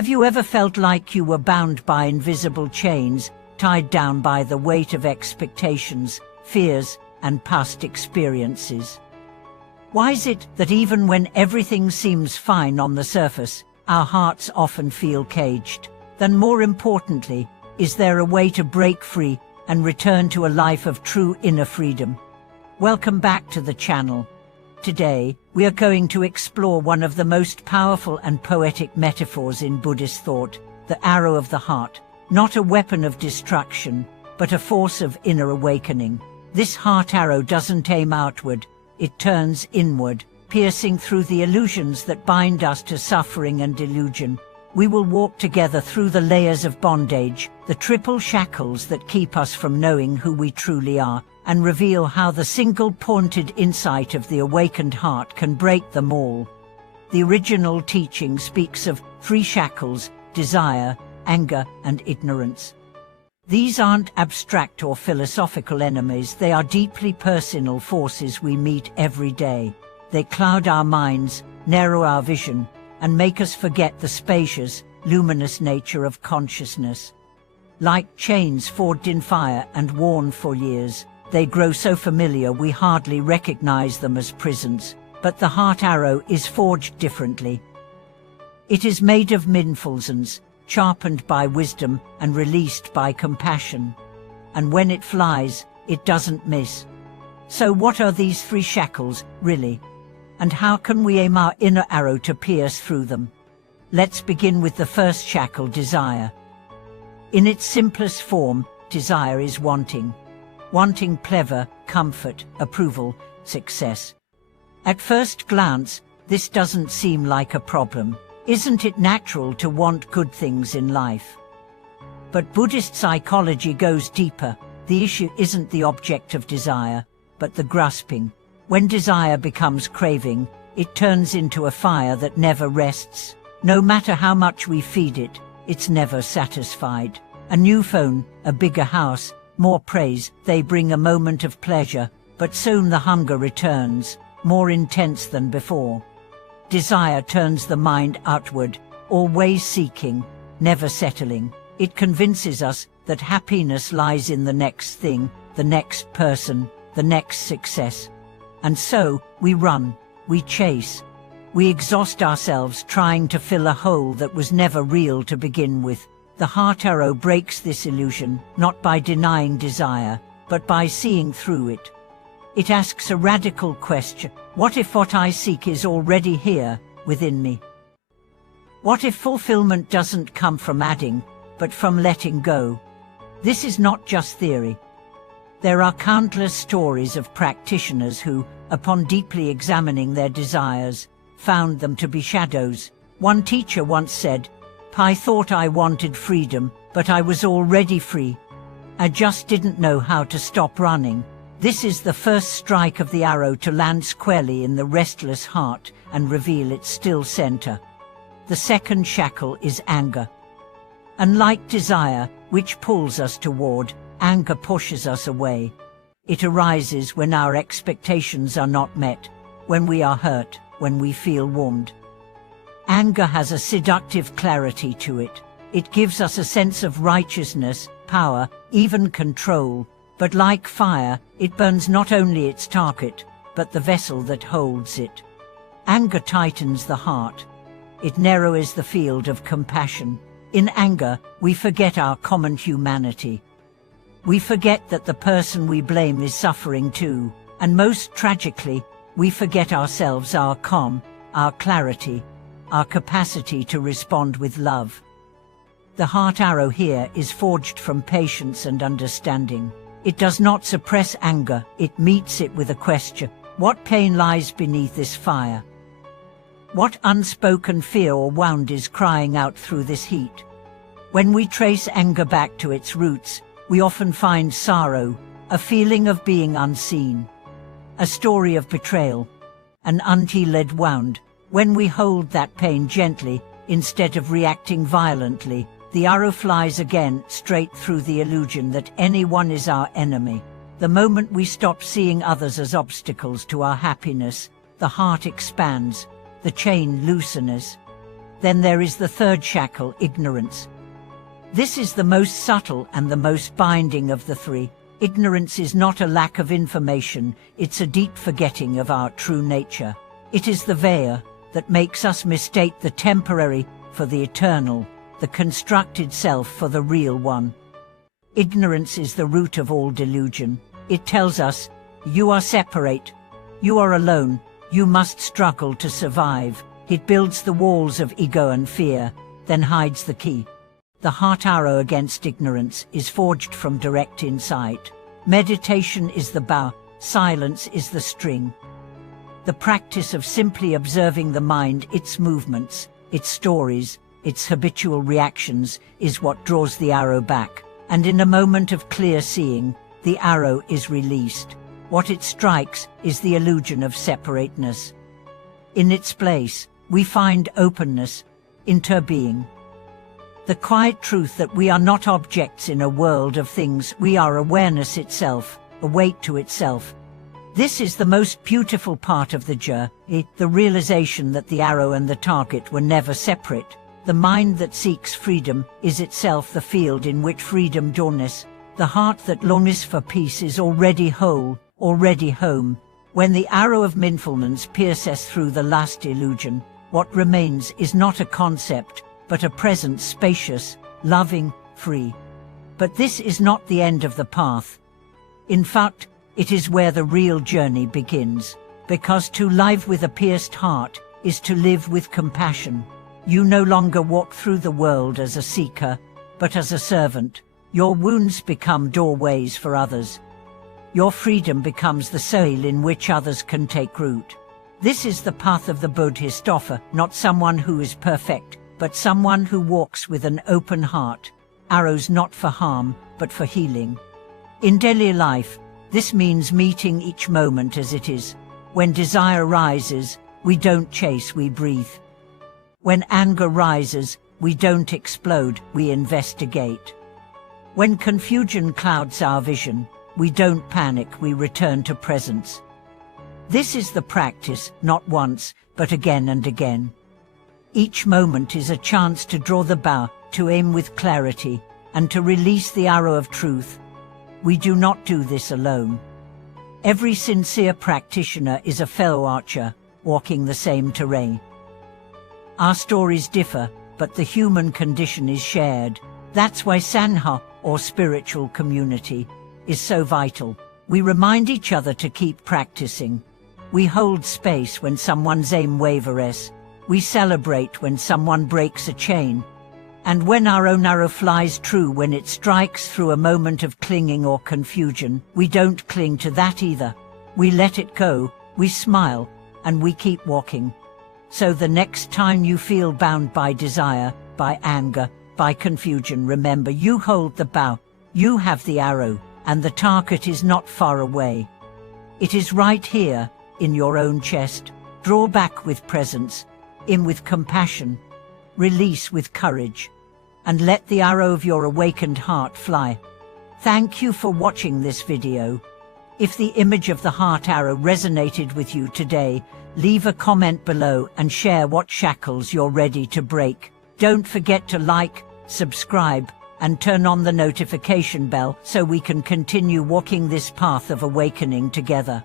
Have you ever felt like you were bound by invisible chains, tied down by the weight of expectations, fears, and past experiences? Why is it that even when everything seems fine on the surface, our hearts often feel caged? Then more importantly, is there a way to break free and return to a life of true inner freedom? Welcome back to the channel. Today, we are going to explore one of the most powerful and poetic metaphors in Buddhist thought, the arrow of the heart, not a weapon of destruction, but a force of inner awakening. This heart arrow doesn't aim outward, it turns inward, piercing through the illusions that bind us to suffering and delusion. We will walk together through the layers of bondage, the triple shackles that keep us from knowing who we truly are, and reveal how the single-pointed insight of the awakened heart can break them all. The original teaching speaks of three shackles: desire, anger, and ignorance. These aren't abstract or philosophical enemies, they are deeply personal forces we meet every day. They cloud our minds, narrow our vision, and make us forget the spacious, luminous nature of consciousness. Like chains forged in fire and worn for years, they grow so familiar we hardly recognize them as prisons. But the heart arrow is forged differently. It is made of mindfulness, sharpened by wisdom and released by compassion. And when it flies, it doesn't miss. So what are these three shackles, really? And how can we aim our inner arrow to pierce through them? Let's begin with the first shackle, desire. In its simplest form, desire is wanting. Wanting pleasure, comfort, approval, success. At first glance, this doesn't seem like a problem. Isn't it natural to want good things in life? But Buddhist psychology goes deeper. The issue isn't the object of desire, but the grasping. When desire becomes craving, it turns into a fire that never rests. No matter how much we feed it, it's never satisfied. A new phone, a bigger house, more praise, they bring a moment of pleasure, but soon the hunger returns, more intense than before. Desire turns the mind outward, always seeking, never settling. It convinces us that happiness lies in the next thing, the next person, the next success. And so, we run, we chase, we exhaust ourselves trying to fill a hole that was never real to begin with. The heart arrow breaks this illusion, not by denying desire, but by seeing through it. It asks a radical question: what if what I seek is already here, within me? What if fulfillment doesn't come from adding, but from letting go? This is not just theory. There are countless stories of practitioners who, upon deeply examining their desires, found them to be shadows. One teacher once said, "I thought I wanted freedom, but I was already free. I just didn't know how to stop running." This is the first strike of the arrow to land squarely in the restless heart and reveal its still center. The second shackle is anger. Unlike desire, which pulls us toward, anger pushes us away. It arises when our expectations are not met, when we are hurt, when we feel wounded. Anger has a seductive clarity to it. It gives us a sense of righteousness, power, even control. But like fire, it burns not only its target, but the vessel that holds it. Anger tightens the heart. It narrows the field of compassion. In anger, we forget our common humanity. We forget that the person we blame is suffering too. And most tragically, we forget ourselves, our calm, our clarity, our capacity to respond with love. The heart arrow here is forged from patience and understanding. It does not suppress anger, it meets it with a question: what pain lies beneath this fire? What unspoken fear or wound is crying out through this heat? When we trace anger back to its roots, we often find sorrow, a feeling of being unseen, a story of betrayal, an unhealed wound. When we hold that pain gently, instead of reacting violently, the arrow flies again, straight through the illusion that anyone is our enemy. The moment we stop seeing others as obstacles to our happiness, the heart expands, the chain loosens. Then there is the third shackle, ignorance. This is the most subtle and the most binding of the three. Ignorance is not a lack of information, it's a deep forgetting of our true nature. It is the veil that makes us mistake the temporary for the eternal, the constructed self for the real one. Ignorance is the root of all delusion. It tells us, you are separate, you are alone, you must struggle to survive. It builds the walls of ego and fear, then hides the key. The heart arrow against ignorance is forged from direct insight. Meditation is the bow, silence is the string. The practice of simply observing the mind, its movements, its stories, its habitual reactions, is what draws the arrow back. And in a moment of clear seeing, the arrow is released. What it strikes is the illusion of separateness. In its place, we find openness, interbeing. The quiet truth that we are not objects in a world of things, we are awareness itself, awake to itself. This is the most beautiful part of the journey, the realization that the arrow and the target were never separate. The mind that seeks freedom is itself the field in which freedom dawns. The heart that longs for peace is already whole, already home. When the arrow of mindfulness pierces through the last illusion, what remains is not a concept, but a presence spacious, loving, free. But this is not the end of the path. In fact, it is where the real journey begins, because to live with a pierced heart is to live with compassion. You no longer walk through the world as a seeker, but as a servant. Your wounds become doorways for others. Your freedom becomes the soil in which others can take root. This is the path of the Buddhist offer, not someone who is perfect, but someone who walks with an open heart. Arrows not for harm, but for healing. In daily life, this means meeting each moment as it is. When desire rises, we don't chase, we breathe. When anger rises, we don't explode, we investigate. When confusion clouds our vision, we don't panic, we return to presence. This is the practice, not once, but again and again. Each moment is a chance to draw the bow, to aim with clarity, and to release the arrow of truth. We do not do this alone. Every sincere practitioner is a fellow archer, walking the same terrain. Our stories differ, but the human condition is shared. That's why Sangha, or spiritual community, is so vital. We remind each other to keep practicing. We hold space when someone's aim wavers. We celebrate when someone breaks a chain. And when our own arrow flies true, when it strikes through a moment of clinging or confusion, we don't cling to that either. We let it go, we smile, and we keep walking. So the next time you feel bound by desire, by anger, by confusion, remember you hold the bow, you have the arrow, and the target is not far away. It is right here, in your own chest. Draw back with presence, in with compassion, release with courage, and let the arrow of your awakened heart fly. Thank you for watching this video. If the image of the heart arrow resonated with you today, leave a comment below and share what shackles you're ready to break. Don't forget to like, subscribe, and turn on the notification bell so we can continue walking this path of awakening together.